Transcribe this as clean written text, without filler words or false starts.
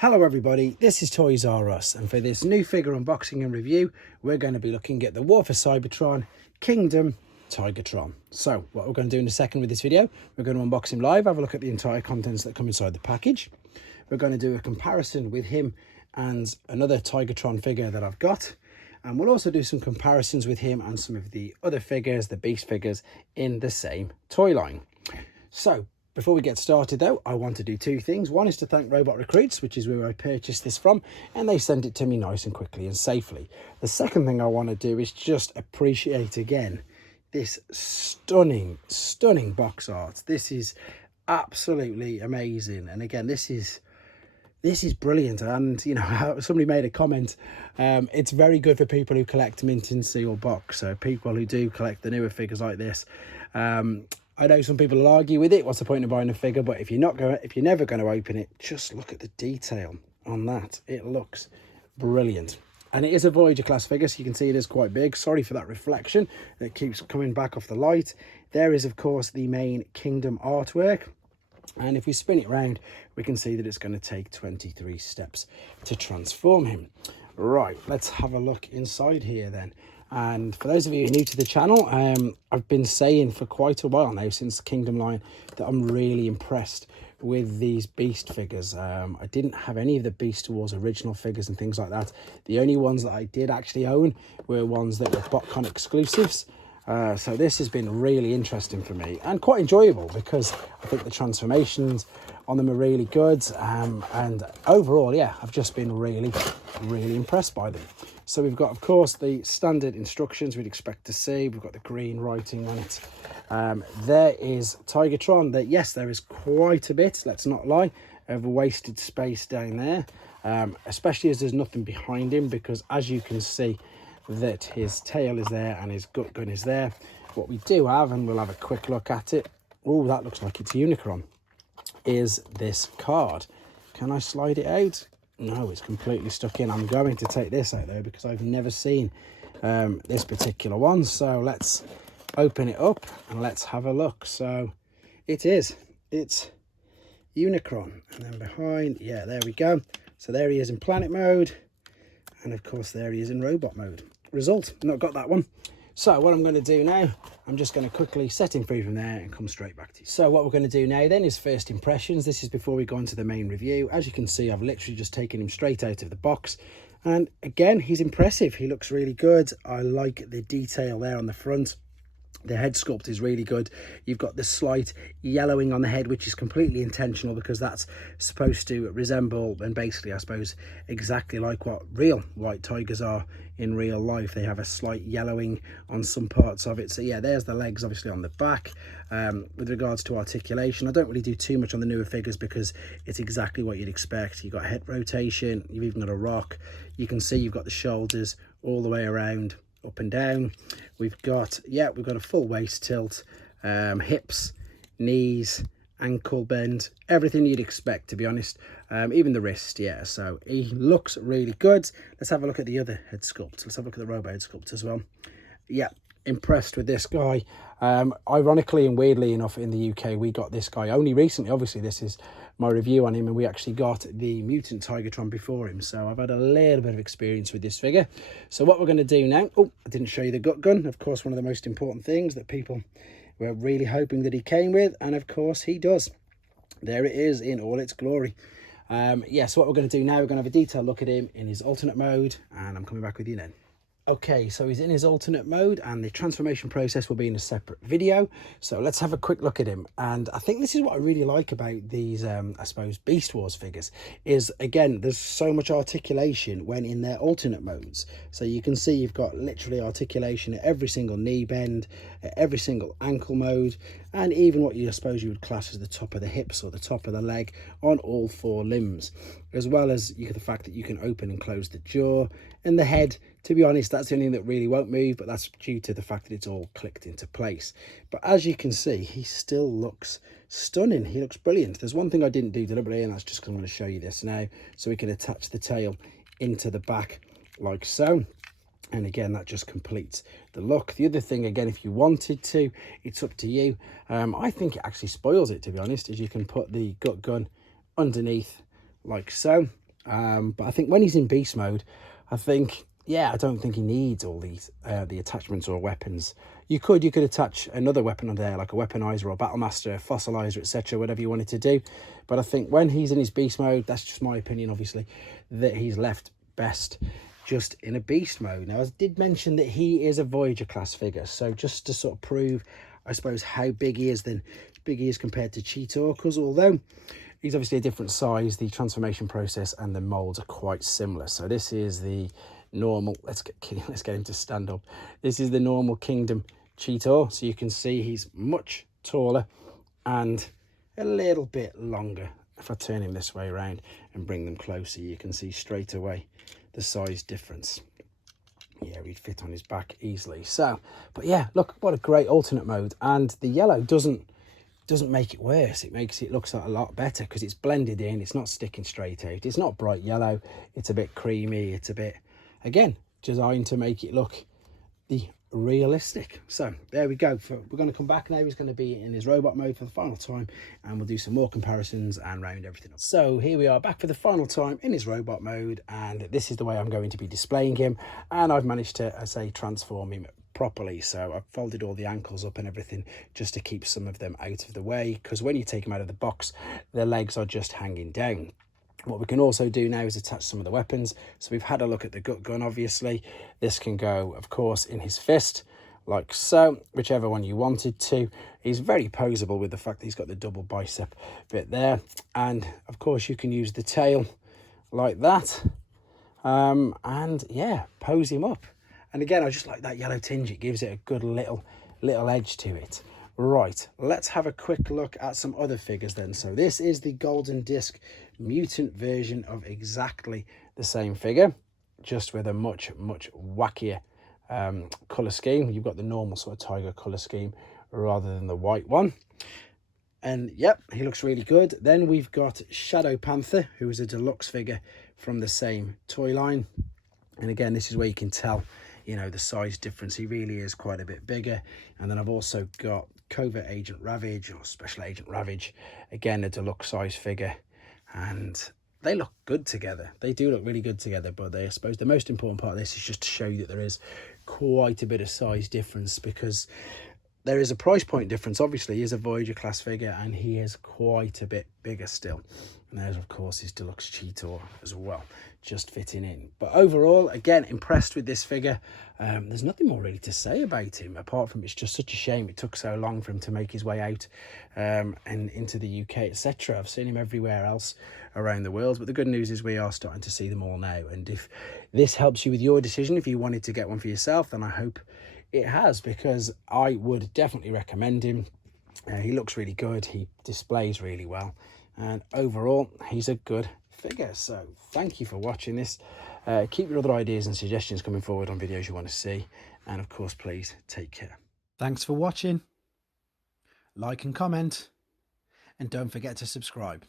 Hello everybody, this is Toys R Us, and for this new figure unboxing and review, we're going to be looking at the War for Cybertron Kingdom Tigertron. So what we're going to do in a second with this video, we're going to unbox him live, have a look at the entire contents that come inside the package. We're going to do a comparison with him and another Tigertron figure that I've got. And we'll also do some comparisons with him and some of the other figures, the Beast figures, in the same toy line. So before we get started though, I want to do two things. One is to thank Robot Recruits, which is where I purchased this from, and they sent it to me nice and quickly and safely. The second thing I want to do is just appreciate again this stunning box art. This is absolutely amazing, and again, this is brilliant. And you know, somebody made a comment, it's very good for people who collect mint in seal box, so people who do collect the newer figures like this. I know some people will argue with it, what's the point of buying a figure? But if you're never going to open it, just look at the detail on that. It looks brilliant. And it is a Voyager class figure, so you can see it is quite big. Sorry for that reflection that keeps coming back off the light. There is, of course, the main Kingdom artwork. And if we spin it round, we can see that it's going to take 23 steps to transform him. Right, let's have a look inside here then. And for those of you who are new to the channel, I've been saying for quite a while now, since the Kingdom line, that I'm really impressed with these Beast figures. I didn't have any of the Beast Wars original figures and things like that. The only ones that I did actually own were ones that were BotCon exclusives. So this has been really interesting for me and quite enjoyable, because I think the transformations on them are really good. And overall, yeah, I've just been really impressed by them. So we've got, of course, the standard instructions we'd expect to see. We've got the green writing on it. There is Tigertron. Yes, there is quite a bit, let's not lie, of wasted space down there, especially as there's nothing behind him, because as you can see, that his tail is there and his gut gun is there. What we do have, and we'll have a quick look at it, oh, that looks like it's Unicron, is this card. Can I slide it out? No, it's completely stuck in. I'm going to take this out though, because I've never seen this particular one. So let's open it up and let's have a look. So it's Unicron, and then behind, yeah, there we go. So there he is in planet mode, and of course there he is in robot mode. Result, not got that one. So what I'm going to do now, I'm just going to quickly set him free from there and come straight back to you. So what we're going to do now then is first impressions. This is before we go on to the main review. As you can see, I've literally just taken him straight out of the box. And again, he's impressive. He looks really good. I like the detail there on the front. The head sculpt is really good. You've got the slight yellowing on the head, which is completely intentional, because that's supposed to resemble, and basically, I suppose, exactly like what real white tigers are in real life. They have a slight yellowing on some parts of it. So yeah, there's the legs obviously on the back. With regards to articulation, I don't really do too much on the newer figures, because it's exactly what you'd expect. You've got head rotation, you've even got a rock. You can see you've got the shoulders all the way around, up and down. We've got a full waist tilt, hips, knees, ankle bend, everything you'd expect, to be honest. Even the wrist, yeah. So he looks really good. Let's have a look at the other head sculpt. Let's have a look at the robo head sculpt as well. Yeah, impressed with this guy. Ironically and weirdly enough, in the UK, we got this guy only recently. Obviously, this is my review on him, and we actually got the mutant Tigertron before him. So I've had a little bit of experience with this figure. So what we're going to do now, oh, I didn't show you the gut gun. Of course, one of the most important things that people were really hoping that he came with, and of course he does. There it is in all its glory. So what we're going to do now, we're going to have a detailed look at him in his alternate mode, and I'm coming back with you then. Okay, so he's in his alternate mode, and the transformation process will be in a separate video. So let's have a quick look at him. And I think this is what I really like about these, I suppose, Beast Wars figures, is, again, there's so much articulation when in their alternate modes. So you can see you've got literally articulation at every single knee bend, at every single ankle mode, and even what I suppose you would class as the top of the hips or the top of the leg on all four limbs, as well as the fact that you can open and close the jaw and the head. To be honest, that's the only thing that really won't move, but that's due to the fact that it's all clicked into place. But as you can see, he still looks stunning. He looks brilliant. There's one thing I didn't do deliberately, and that's just because I'm going to show you this now, so we can attach the tail into the back like so. And again, that just completes the look. The other thing, again, if you wanted to, it's up to you. I think it actually spoils it, to be honest, as you can put the gut gun underneath like so. But I think when he's in beast mode, I think, yeah, I don't think he needs all these the attachments or weapons. You could attach another weapon on there, like a weaponizer or a battle master, fossilizer, etc., whatever you wanted to do. But I think when he's in his beast mode, that's just my opinion, obviously, that he's left best just in a beast mode. Now, I did mention that he is a Voyager class figure, so just to sort of prove, I suppose, how big he is compared to Cheetor, because although he's obviously a different size, the transformation process and the molds are quite similar. So this is the normal, let's get him to stand up. This is the normal Kingdom Cheetor, so you can see he's much taller and a little bit longer. If I turn him this way around and bring them closer, you can see straight away the size difference. Yeah, he'd fit on his back easily. So, but yeah, look, what a great alternate mode. And the yellow doesn't make it worse. It makes it look a lot better because it's blended in. It's not sticking straight out. It's not bright yellow. It's a bit creamy. It's a bit, again, designed to make it look the realistic. So there we go. We're going to come back now. He's going to be in his robot mode for the final time, and we'll do some more comparisons and round everything up. So here we are back for the final time in his robot mode, and this is the way I'm going to be displaying him. And I've managed to, I say, transform him properly. So I've folded all the ankles up and everything just to keep some of them out of the way, because when you take him out of the box, the legs are just hanging down. What we can also do now is attach some of the weapons. So we've had a look at the gut gun, obviously. This can go, of course, in his fist, like so, whichever one you wanted to. He's very posable with the fact that he's got the double bicep bit there. And, of course, you can use the tail like that. And, yeah, pose him up. And, again, I just like that yellow tinge. It gives it a good little edge to it. Right, let's have a quick look at some other figures then. So this is the Golden Disc mutant version of exactly the same figure, just with a much wackier colour scheme. You've got the normal sort of tiger colour scheme rather than the white one. And yep, he looks really good. Then we've got Shadow Panther, who is a deluxe figure from the same toy line. And again, this is where you can tell, you know, the size difference. He really is quite a bit bigger. And then I've also got Covert Agent Ravage, or Special Agent Ravage, again a deluxe size figure, and they look good together. They do look really good together, but I suppose the most important part of this is just to show you that there is quite a bit of size difference, because there is a price point difference. Obviously, he is a Voyager class figure and he is quite a bit bigger still. And there's, of course, his deluxe Cheetor as well, just fitting in. But overall, again, impressed with this figure. There's nothing more really to say about him, apart from it's just such a shame it took so long for him to make his way out and into the UK, etc. I've seen him everywhere else around the world, but the good news is we are starting to see them all now. And if this helps you with your decision, if you wanted to get one for yourself, then I hope it has, because I would definitely recommend him. He looks really good. He displays really well. And overall, he's a good figure. So thank you for watching this. Keep your other ideas and suggestions coming forward on videos you want to see. And of course, please take care. Thanks for watching. Like and comment. And don't forget to subscribe.